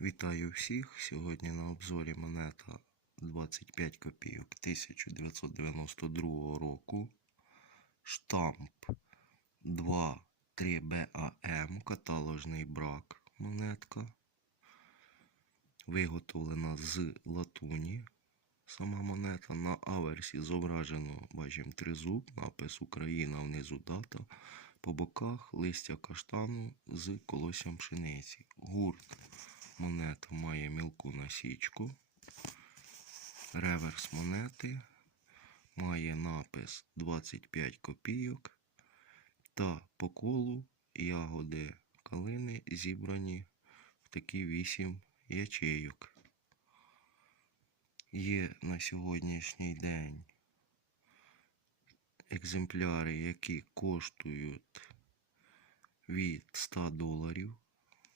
Вітаю всіх! Сьогодні на обзорі монета 25 копійок 1992 року. Штамп 2-3BAM, каталожний брак монетка. Виготовлена з латуні. Сама монета на аверсі зображено, бачимо, тризуб, напис Україна, внизу дата. По боках листя каштану з колоссям пшениці. Гурт монета має мілку насічку. Реверс монети має напис 25 копійок. Та по колу ягоди калини зібрані в такі 8 ячейок. Є на сьогоднішній день екземпляри, які коштують від 100 доларів.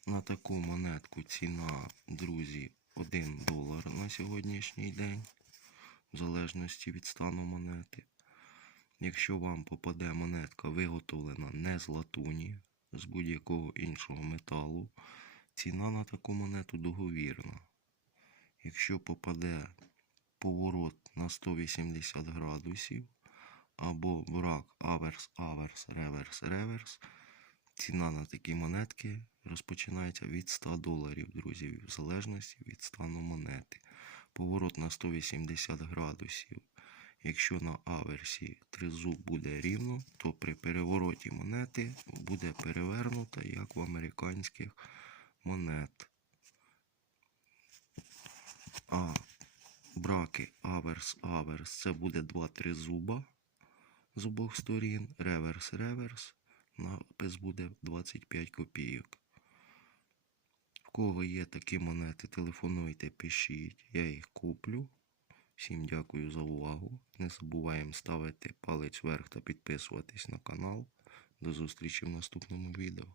На таку монетку ціна, друзі, 1 долар на сьогоднішній день, в залежності від стану монети. Якщо вам попаде монетка виготовлена не з латуні, з будь-якого іншого металу, ціна на таку монету договірна. Якщо попаде поворот на 180 градусів або брак аверс, аверс, реверс, реверс, ціна на такі монетки розпочинається від 100 доларів, друзі, в залежності від стану монети. Поворот на 180 градусів. Якщо на аверсі тризуб буде рівно, то при перевороті монети буде перевернута, як в американських монет. А браки аверс-аверс це буде 2-3 зуба з обох сторін. Реверс-реверс. Напис буде 25 копійок. В кого є такі монети, телефонуйте, пишіть, я їх куплю. Всім дякую за увагу. Не забуваємо ставити палець вверх та підписуватись на канал. До зустрічі в наступному відео.